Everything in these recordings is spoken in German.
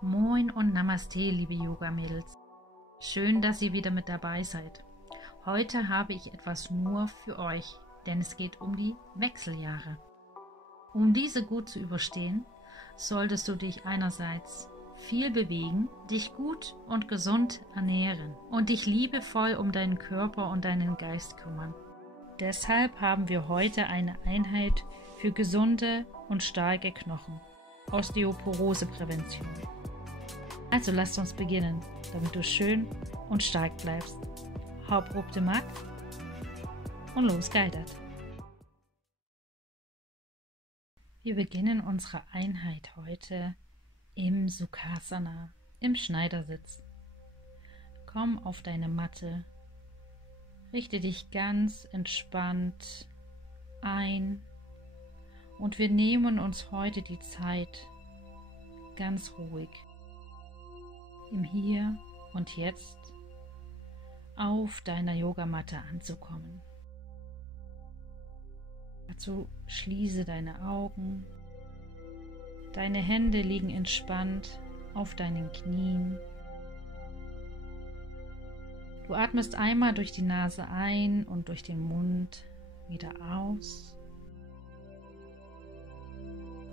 Moin und Namaste, liebe Yoga-Mädels. Schön, dass ihr wieder mit dabei seid. Heute habe ich etwas nur für euch, denn es geht um die Wechseljahre. Um diese gut zu überstehen, solltest du dich einerseits viel bewegen, dich gut und gesund ernähren und dich liebevoll um deinen Körper und deinen Geist kümmern. Deshalb haben wir heute eine Einheit für gesunde und starke Knochen. Osteoporoseprävention. Also lasst uns beginnen, damit du schön und stark bleibst. Hop op de mat und los geitert. Wir beginnen unsere Einheit heute im Sukhasana, im Schneidersitz. Komm auf deine Matte, richte dich ganz entspannt ein und wir nehmen uns heute die Zeit, ganz ruhig im Hier und Jetzt auf deiner Yogamatte anzukommen. Dazu schließe deine Augen, deine Hände liegen entspannt auf deinen Knien. Du atmest einmal durch die Nase ein und durch den Mund wieder aus.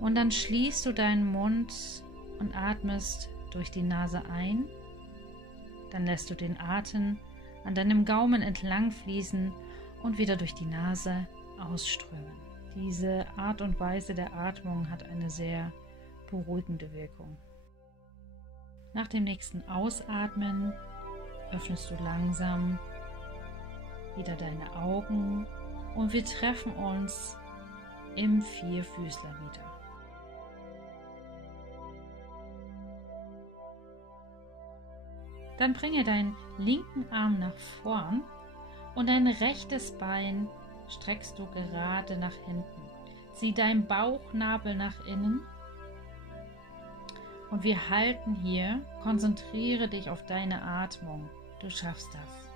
Und dann schließt du deinen Mund und atmest durch die Nase ein. Dann lässt du den Atem an deinem Gaumen entlang fließen und wieder durch die Nase ausströmen. Diese Art und Weise der Atmung hat eine sehr beruhigende Wirkung. Nach dem nächsten Ausatmen öffnest du langsam wieder deine Augen und wir treffen uns im Vierfüßler wieder. Dann bringe deinen linken Arm nach vorn und dein rechtes Bein streckst du gerade nach hinten. Zieh deinen Bauchnabel nach innen und wir halten hier. Konzentriere dich auf deine Atmung. Du schaffst das.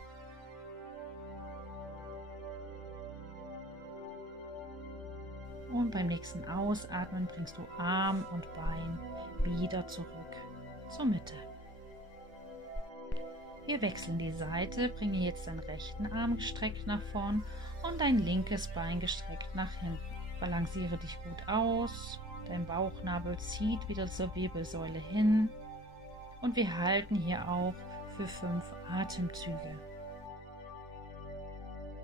Und beim nächsten Ausatmen bringst du Arm und Bein wieder zurück zur Mitte. Wir wechseln die Seite, bringe jetzt deinen rechten Arm gestreckt nach vorn und dein linkes Bein gestreckt nach hinten. Balanciere dich gut aus, dein Bauchnabel zieht wieder zur Wirbelsäule hin und wir halten hier auch für 5 Atemzüge.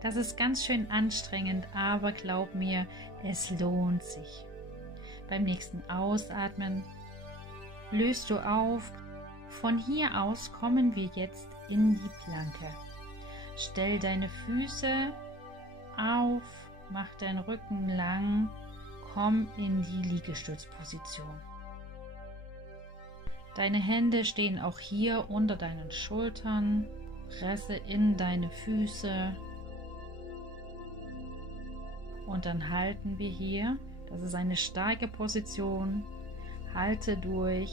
Das ist ganz schön anstrengend, aber glaub mir, es lohnt sich. Beim nächsten Ausatmen löst du auf. Von hier aus kommen wir jetzt in die Planke. Stell deine Füße auf, mach deinen Rücken lang, komm in die Liegestützposition. Deine Hände stehen auch hier unter deinen Schultern, presse in deine Füße und dann halten wir hier. Das ist eine starke Position, halte durch.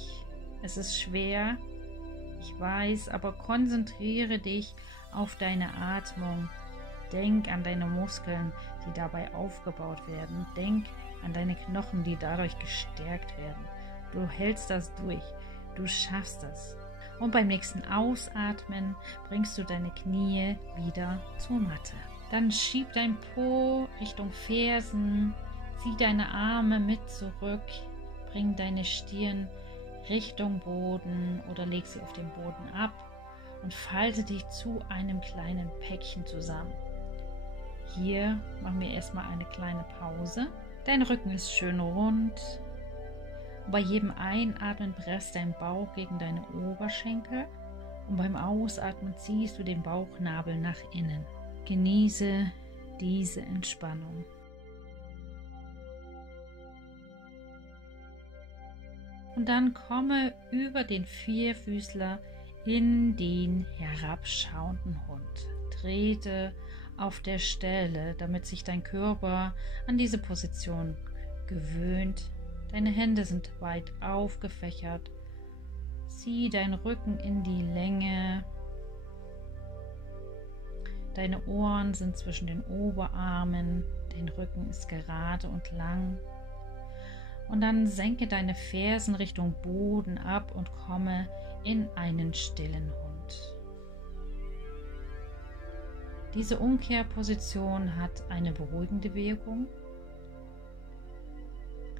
Es ist schwer, ich weiß, aber konzentriere dich auf deine Atmung. Denk an deine Muskeln, die dabei aufgebaut werden. Denk an deine Knochen, die dadurch gestärkt werden. Du hältst das durch, du schaffst das. Und beim nächsten Ausatmen bringst du deine Knie wieder zur Matte. Dann schieb dein Po Richtung Fersen, zieh deine Arme mit zurück, bring deine Stirn Richtung Boden oder leg sie auf den Boden ab und falte dich zu einem kleinen Päckchen zusammen. Hier machen wir erstmal eine kleine Pause. Dein Rücken ist schön rund. Und bei jedem Einatmen presst dein Bauch gegen deine Oberschenkel und beim Ausatmen ziehst du den Bauchnabel nach innen. Genieße diese Entspannung. Und dann komme über den Vierfüßler in den herabschauenden Hund. Trete auf der Stelle, damit sich dein Körper an diese Position gewöhnt. Deine Hände sind weit aufgefächert. Zieh deinen Rücken in die Länge. Deine Ohren sind zwischen den Oberarmen. Dein Rücken ist gerade und lang. Und dann senke deine Fersen Richtung Boden ab und komme in einen stillen Hund. Diese Umkehrposition hat eine beruhigende Wirkung.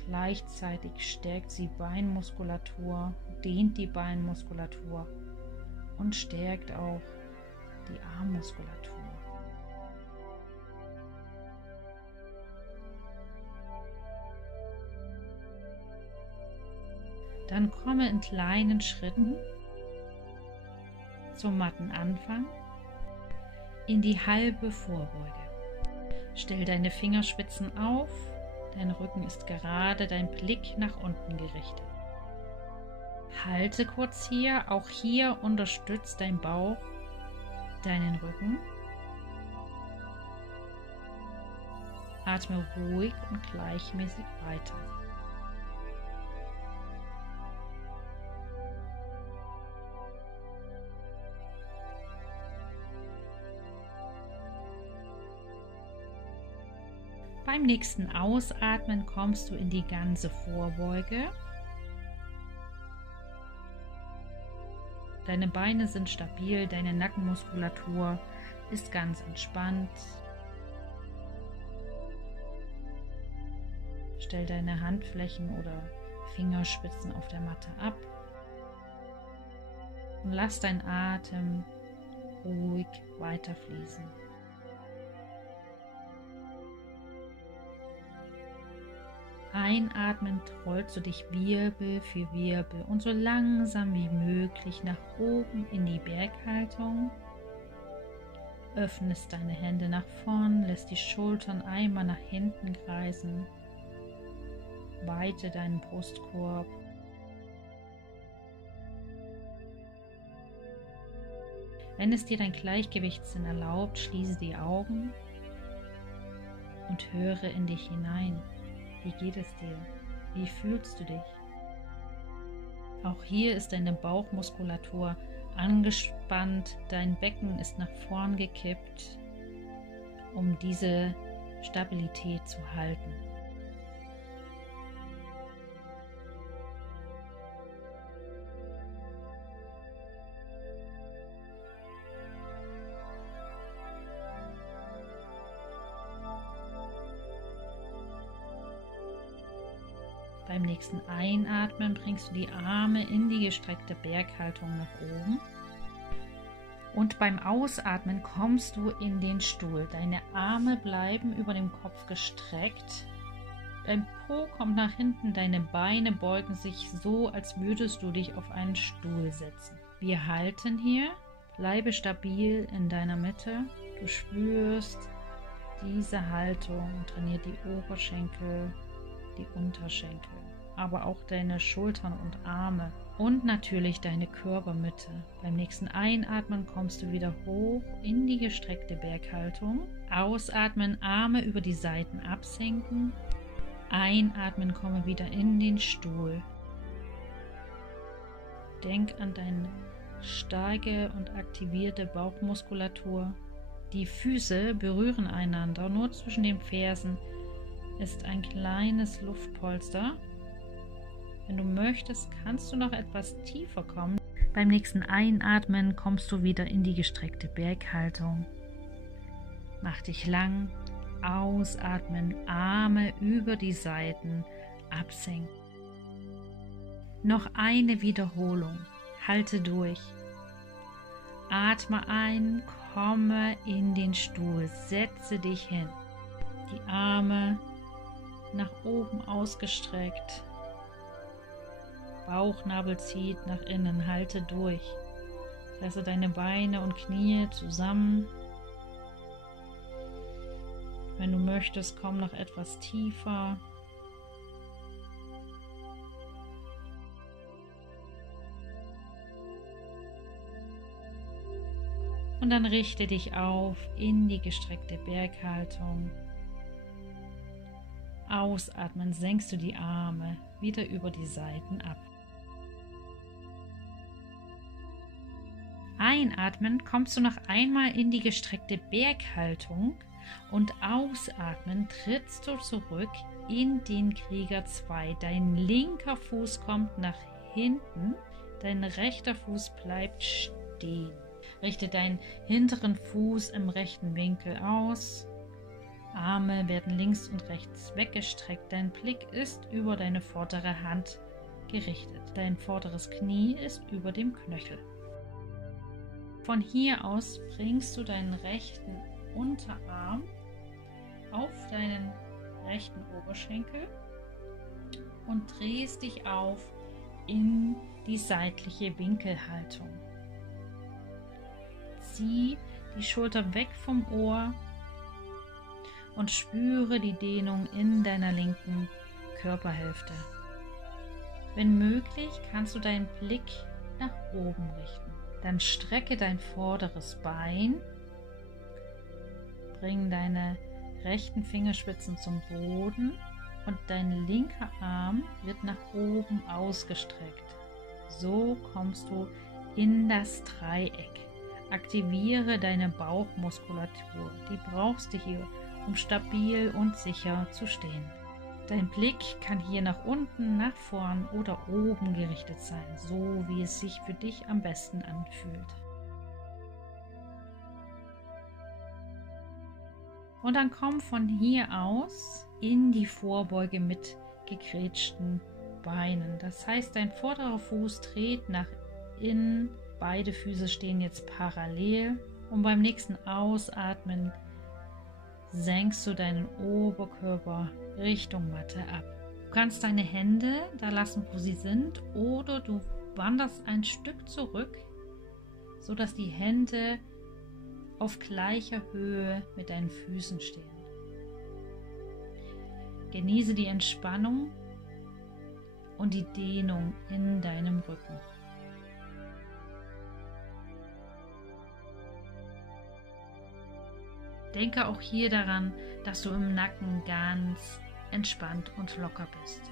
Gleichzeitig stärkt sie Beinmuskulatur, dehnt die Beinmuskulatur und stärkt auch die Armmuskulatur. Dann komme in kleinen Schritten zum Mattenanfang in die halbe Vorbeuge. Stell deine Fingerspitzen auf, dein Rücken ist gerade, dein Blick nach unten gerichtet. Halte kurz hier, auch hier unterstützt dein Bauch deinen Rücken. Atme ruhig und gleichmäßig weiter. Beim nächsten Ausatmen kommst du in die ganze Vorbeuge. Deine Beine sind stabil, deine Nackenmuskulatur ist ganz entspannt. Stell deine Handflächen oder Fingerspitzen auf der Matte ab und lass deinen Atem ruhig weiterfließen. Einatmend rollst du dich Wirbel für Wirbel und so langsam wie möglich nach oben in die Berghaltung. Öffnest deine Hände nach vorn, lässt die Schultern einmal nach hinten kreisen. Weite deinen Brustkorb. Wenn es dir dein Gleichgewichtssinn erlaubt, schließe die Augen und höre in dich hinein. Wie geht es dir? Wie fühlst du dich? Auch hier ist deine Bauchmuskulatur angespannt, dein Becken ist nach vorn gekippt, um diese Stabilität zu halten. Beim nächsten Einatmen bringst du die Arme in die gestreckte Berghaltung nach oben. Und beim Ausatmen kommst du in den Stuhl. Deine Arme bleiben über dem Kopf gestreckt. Dein Po kommt nach hinten, deine Beine beugen sich so, als würdest du dich auf einen Stuhl setzen. Wir halten hier. Bleibe stabil in deiner Mitte. Du spürst diese Haltung, trainiert die Oberschenkel, die Unterschenkel, aber auch deine Schultern und Arme und natürlich deine Körpermitte. Beim nächsten Einatmen kommst du wieder hoch in die gestreckte Berghaltung. Ausatmen, Arme über die Seiten absenken. Einatmen, komme wieder in den Stuhl. Denk an deine starke und aktivierte Bauchmuskulatur. Die Füße berühren einander, nur zwischen den Fersen ist ein kleines Luftpolster. Wenn du möchtest, kannst du noch etwas tiefer kommen. Beim nächsten Einatmen kommst du wieder in die gestreckte Berghaltung. Mach dich lang. Ausatmen, Arme über die Seiten absenken. Noch eine Wiederholung. Halte durch. Atme ein, komme in den Stuhl, setze dich hin. Die Arme nach oben ausgestreckt. Bauchnabel zieht nach innen, halte durch. Lasse deine Beine und Knie zusammen. Wenn du möchtest, komm noch etwas tiefer. Und dann richte dich auf in die gestreckte Berghaltung. Ausatmen, senkst du die Arme wieder über die Seiten ab. Einatmen, kommst du noch einmal in die gestreckte Berghaltung und ausatmen, trittst du zurück in den Krieger 2. Dein linker Fuß kommt nach hinten, dein rechter Fuß bleibt stehen. Richte deinen hinteren Fuß im rechten Winkel aus. Arme werden links und rechts weggestreckt. Dein Blick ist über deine vordere Hand gerichtet. Dein vorderes Knie ist über dem Knöchel. Von hier aus bringst du deinen rechten Unterarm auf deinen rechten Oberschenkel und drehst dich auf in die seitliche Winkelhaltung. Zieh die Schulter weg vom Ohr und spüre die Dehnung in deiner linken Körperhälfte. Wenn möglich, kannst du deinen Blick nach oben richten. Dann strecke dein vorderes Bein, bring deine rechten Fingerspitzen zum Boden und dein linker Arm wird nach oben ausgestreckt. So kommst du in das Dreieck. Aktiviere deine Bauchmuskulatur. Die brauchst du hier, um stabil und sicher zu stehen. Dein Blick kann hier nach unten, nach vorn oder oben gerichtet sein, so wie es sich für dich am besten anfühlt. Und dann komm von hier aus in die Vorbeuge mit gegrätschten Beinen. Das heißt, dein vorderer Fuß dreht nach innen, beide Füße stehen jetzt parallel und beim nächsten Ausatmen senkst du deinen Oberkörper Richtung Matte ab. Du kannst deine Hände da lassen, wo sie sind, oder du wanderst ein Stück zurück, sodass die Hände auf gleicher Höhe mit deinen Füßen stehen. Genieße die Entspannung und die Dehnung in deinem Rücken. Denke auch hier daran, dass du im Nacken ganz entspannt und locker bist.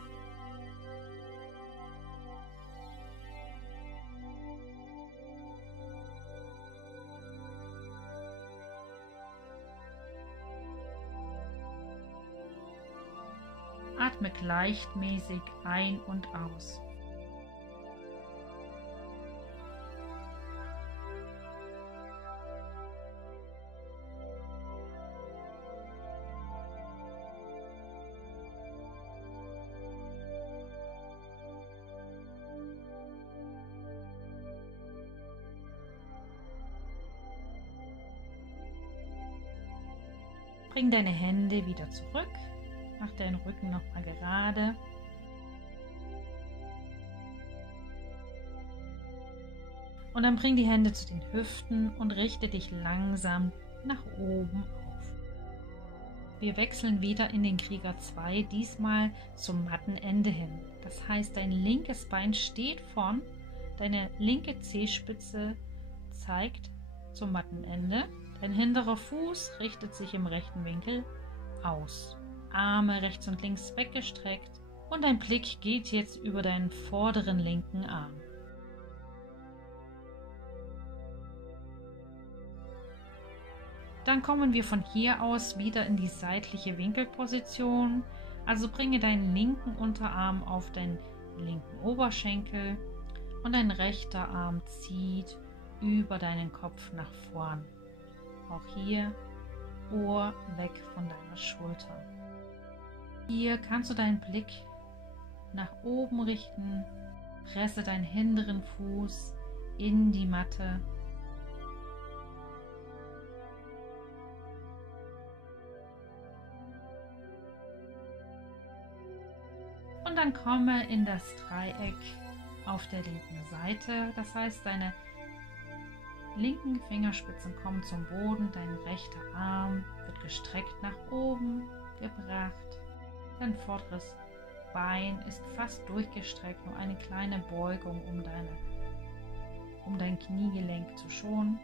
Atme gleichmäßig ein und aus. Bring deine Hände wieder zurück, mach deinen Rücken nochmal gerade. Und dann bring die Hände zu den Hüften und richte dich langsam nach oben auf. Wir wechseln wieder in den Krieger 2, diesmal zum Mattenende hin. Das heißt, dein linkes Bein steht vorn, deine linke Zehspitze zeigt zum Mattenende. Dein hinterer Fuß richtet sich im rechten Winkel aus. Arme rechts und links weggestreckt und dein Blick geht jetzt über deinen vorderen linken Arm. Dann kommen wir von hier aus wieder in die seitliche Winkelposition. Also bringe deinen linken Unterarm auf deinen linken Oberschenkel und dein rechter Arm zieht über deinen Kopf nach vorn. Auch hier Ohr weg von deiner Schulter. Hier kannst du deinen Blick nach oben richten, presse deinen hinteren Fuß in die Matte. Und dann komme in das Dreieck auf der linken Seite. Das heißt, deine linken Fingerspitzen kommen zum Boden, dein rechter Arm wird gestreckt nach oben gebracht, dein vorderes Bein ist fast durchgestreckt, nur eine kleine Beugung, um dein Kniegelenk zu schonen.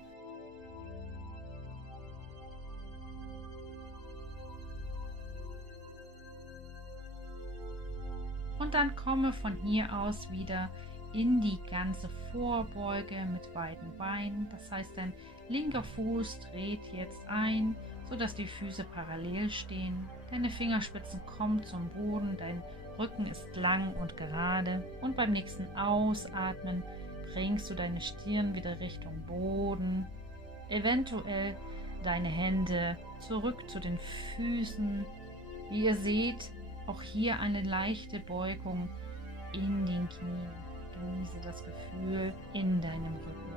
Und dann komme von hier aus wieder in die ganze Vorbeuge mit beiden Beinen. Das heißt, dein linker Fuß dreht jetzt ein, sodass die Füße parallel stehen. Deine Fingerspitzen kommen zum Boden, dein Rücken ist lang und gerade. Und beim nächsten Ausatmen bringst du deine Stirn wieder Richtung Boden. Eventuell deine Hände zurück zu den Füßen. Wie ihr seht, auch hier eine leichte Beugung in den Knien. Genieße das Gefühl in deinem Rücken.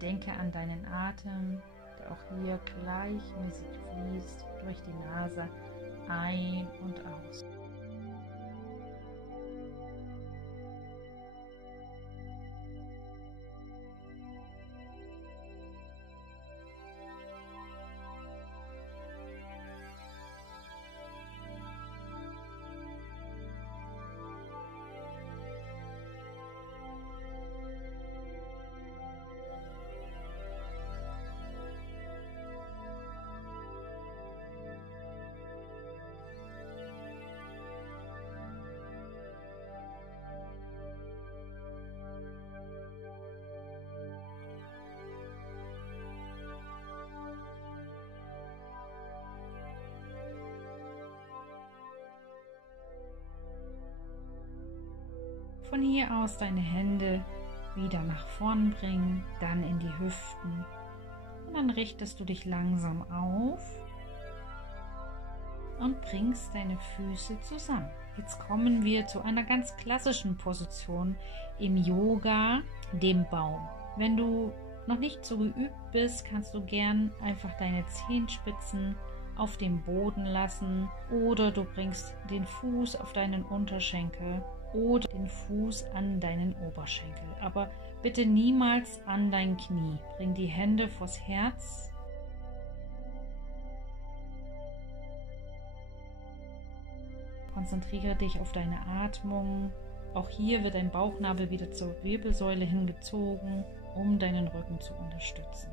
Denke an deinen Atem, der auch hier gleichmäßig fließt durch die Nase ein und aus. Von hier aus deine Hände wieder nach vorn bringen, dann in die Hüften. Und dann richtest du dich langsam auf und bringst deine Füße zusammen. Jetzt kommen wir zu einer ganz klassischen Position im Yoga, dem Baum. Wenn du noch nicht so geübt bist, kannst du gern einfach deine Zehenspitzen auf dem Boden lassen oder du bringst den Fuß auf deinen Unterschenkel oder den Fuß an deinen Oberschenkel. Aber bitte niemals an dein Knie. Bring die Hände vors Herz. Konzentriere dich auf deine Atmung. Auch hier wird dein Bauchnabel wieder zur Wirbelsäule hingezogen, um deinen Rücken zu unterstützen.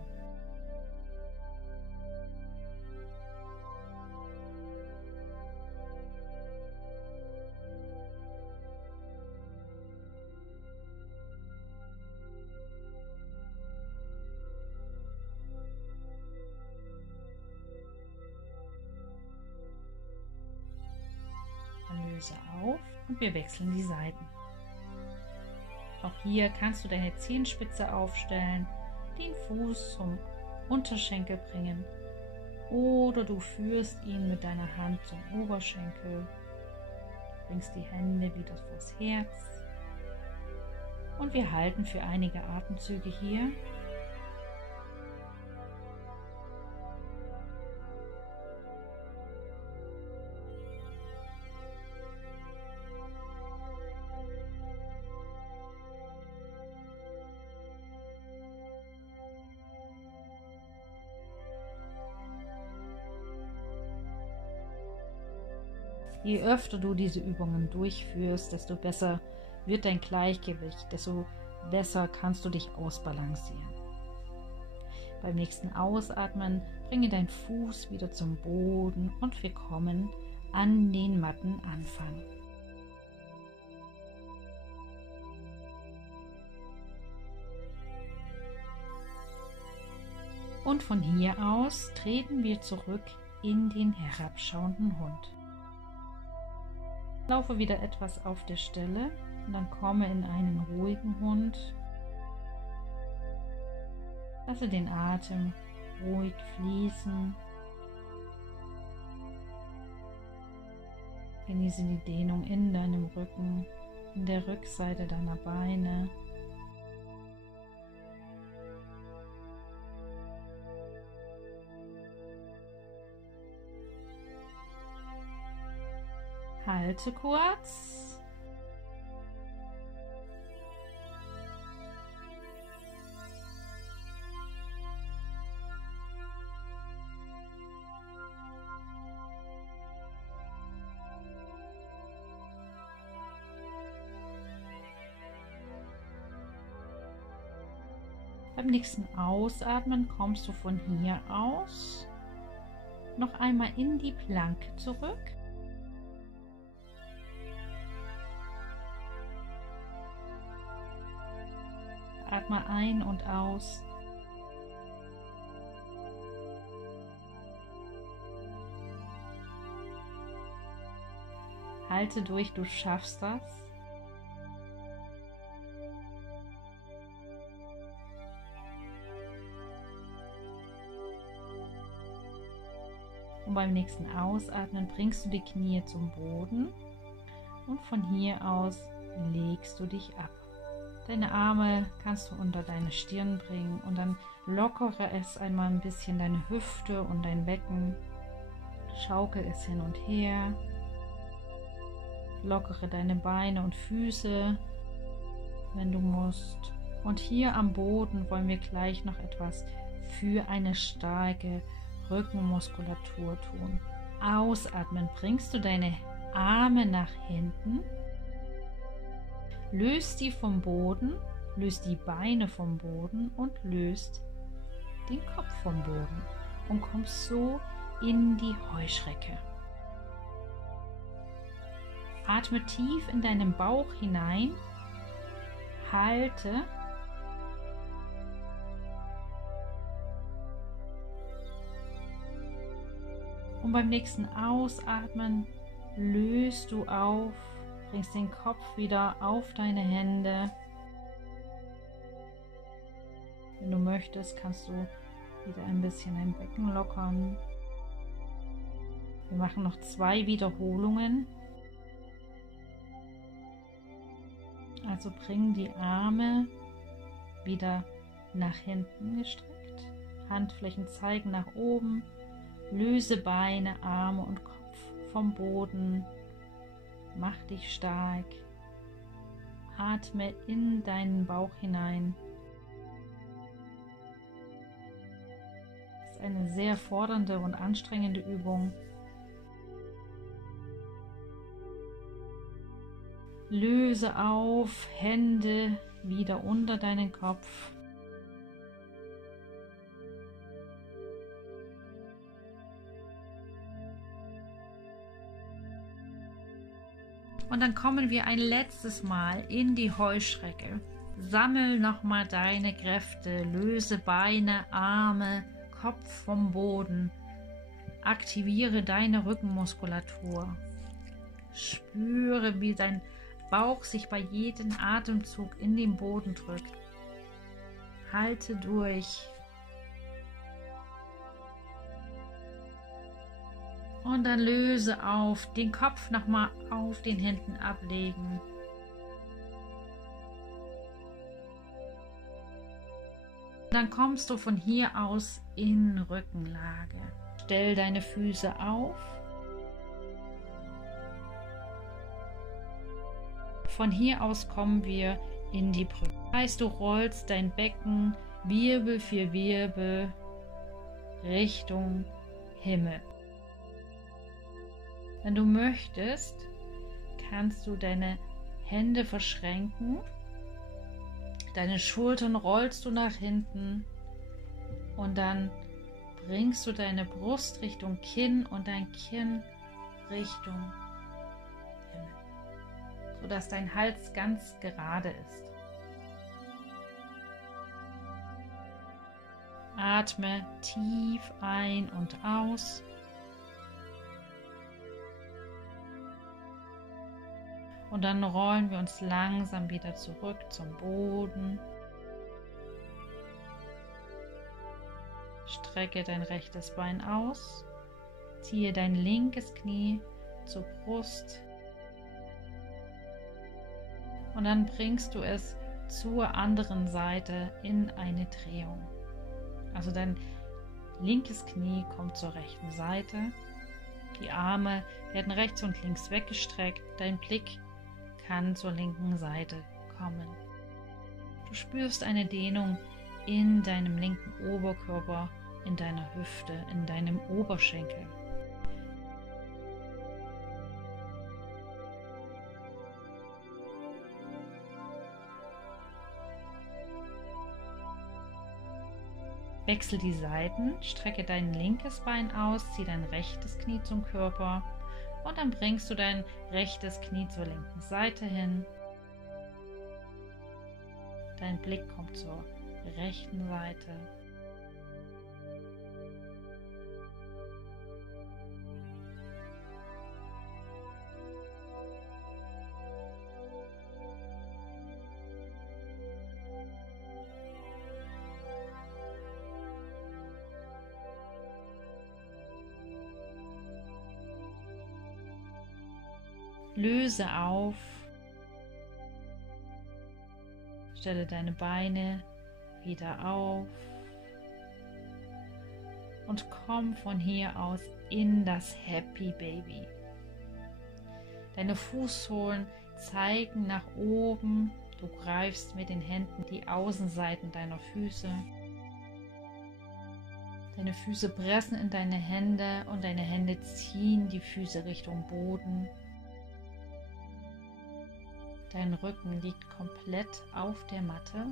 Löse auf und wir wechseln die Seiten. Auch hier kannst du deine Zehenspitze aufstellen, den Fuß zum Unterschenkel bringen oder du führst ihn mit deiner Hand zum Oberschenkel, bringst die Hände wieder vors Herz und wir halten für einige Atemzüge hier. Je öfter du diese Übungen durchführst, desto besser wird dein Gleichgewicht, desto besser kannst du dich ausbalancieren. Beim nächsten Ausatmen bringe deinen Fuß wieder zum Boden und wir kommen an den Mattenanfang. Und von hier aus treten wir zurück in den herabschauenden Hund. Laufe wieder etwas auf der Stelle und dann komme in einen ruhigen Hund. Lasse den Atem ruhig fließen. Genieße die Dehnung in deinem Rücken, in der Rückseite deiner Beine. Halte kurz. Beim nächsten Ausatmen kommst du von hier aus noch einmal in die Planke zurück. Atme ein und aus. Halte durch, du schaffst das. Und beim nächsten Ausatmen bringst du die Knie zum Boden und von hier aus legst du dich ab. Deine Arme kannst du unter deine Stirn bringen und dann lockere es einmal ein bisschen deine Hüfte und dein Becken. Schaukel es hin und her. Lockere deine Beine und Füße, wenn du musst. Und hier am Boden wollen wir gleich noch etwas für eine starke Rückenmuskulatur tun. Ausatmen, bringst du deine Arme nach hinten, löst die vom Boden, löst die Beine vom Boden und löst den Kopf vom Boden und kommst so in die Heuschrecke. Atme tief in deinen Bauch hinein, halte und beim nächsten Ausatmen löst du auf, bringst den Kopf wieder auf deine Hände. Wenn du möchtest, kannst du wieder ein bisschen dein Becken lockern. Wir machen noch 2 Wiederholungen. Also bring die Arme wieder nach hinten gestreckt, Handflächen zeigen nach oben, löse Beine, Arme und Kopf vom Boden, mach dich stark, atme in deinen Bauch hinein. Das ist eine sehr fordernde und anstrengende Übung. Löse auf, Hände wieder unter deinen Kopf. Und dann kommen wir ein letztes Mal in die Heuschrecke. Sammel nochmal deine Kräfte, löse Beine, Arme, Kopf vom Boden. Aktiviere deine Rückenmuskulatur. Spüre, wie dein Bauch sich bei jedem Atemzug in den Boden drückt. Halte durch. Und dann löse auf, den Kopf nochmal auf den Händen ablegen. Dann kommst du von hier aus in Rückenlage. Stell deine Füße auf. Von hier aus kommen wir in die Brücke. Das heißt, du rollst dein Becken Wirbel für Wirbel Richtung Himmel. Wenn du möchtest, kannst du deine Hände verschränken, deine Schultern rollst du nach hinten und dann bringst du deine Brust Richtung Kinn und dein Kinn Richtung Himmel, sodass dein Hals ganz gerade ist. Atme tief ein und aus. Und dann rollen wir uns langsam wieder zurück zum Boden. Strecke dein rechtes Bein aus. Ziehe dein linkes Knie zur Brust. Und dann bringst du es zur anderen Seite in eine Drehung. Also dein linkes Knie kommt zur rechten Seite. Die Arme werden rechts und links weggestreckt. Dein Blick kann zur linken Seite kommen. Du spürst eine Dehnung in deinem linken Oberkörper, in deiner Hüfte, in deinem Oberschenkel. Wechsel die Seiten, strecke dein linkes Bein aus, zieh dein rechtes Knie zum Körper und dann bringst du dein rechtes Knie zur linken Seite hin. Dein Blick kommt zur rechten Seite. Löse auf, stelle deine Beine wieder auf und komm von hier aus in das Happy Baby. Deine Fußsohlen zeigen nach oben, du greifst mit den Händen die Außenseiten deiner Füße. Deine Füße pressen in deine Hände und deine Hände ziehen die Füße Richtung Boden. Dein Rücken liegt komplett auf der Matte.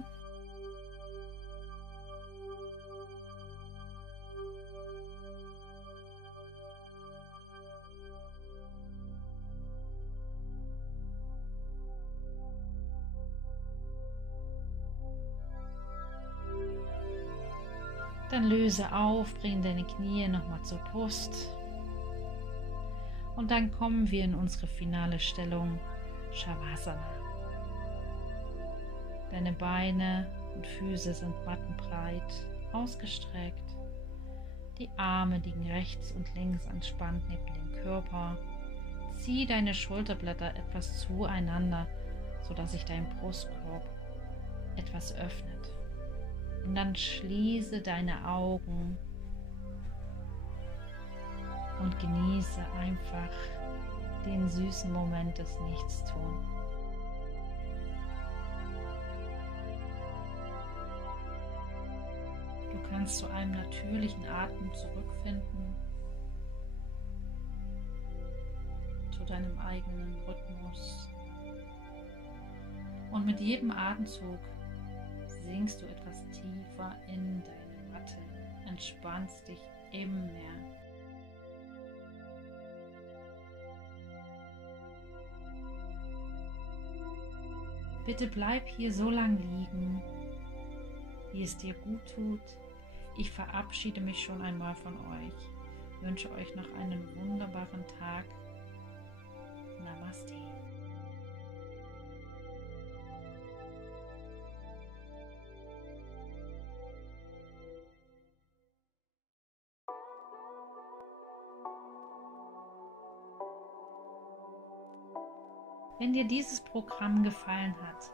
Dann löse auf, bring deine Knie nochmal zur Brust. Und dann kommen wir in unsere finale Stellung, Shavasana. Deine Beine und Füße sind mattenbreit ausgestreckt. Die Arme liegen rechts und links entspannt neben dem Körper. Zieh deine Schulterblätter etwas zueinander, sodass sich dein Brustkorb etwas öffnet. Und dann schließe deine Augen und genieße einfach den süßen Moment des Nichtstun. Du kannst zu einem natürlichen Atmen zurückfinden, zu deinem eigenen Rhythmus. Und mit jedem Atemzug sinkst du etwas tiefer in deine Matte, entspannst dich immer mehr. Bitte bleib hier so lang liegen, wie es dir gut tut. Ich verabschiede mich schon einmal von euch, wünsche euch noch einen wunderbaren Tag. Namaste. Wenn dir dieses Programm gefallen hat,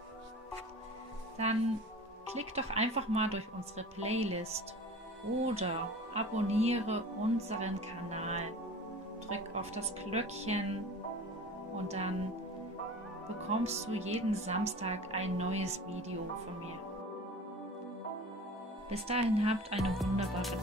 dann klick doch einfach mal durch unsere Playlist oder abonniere unseren Kanal. Drück auf das Glöckchen und dann bekommst du jeden Samstag ein neues Video von mir. Bis dahin habt eine wunderbare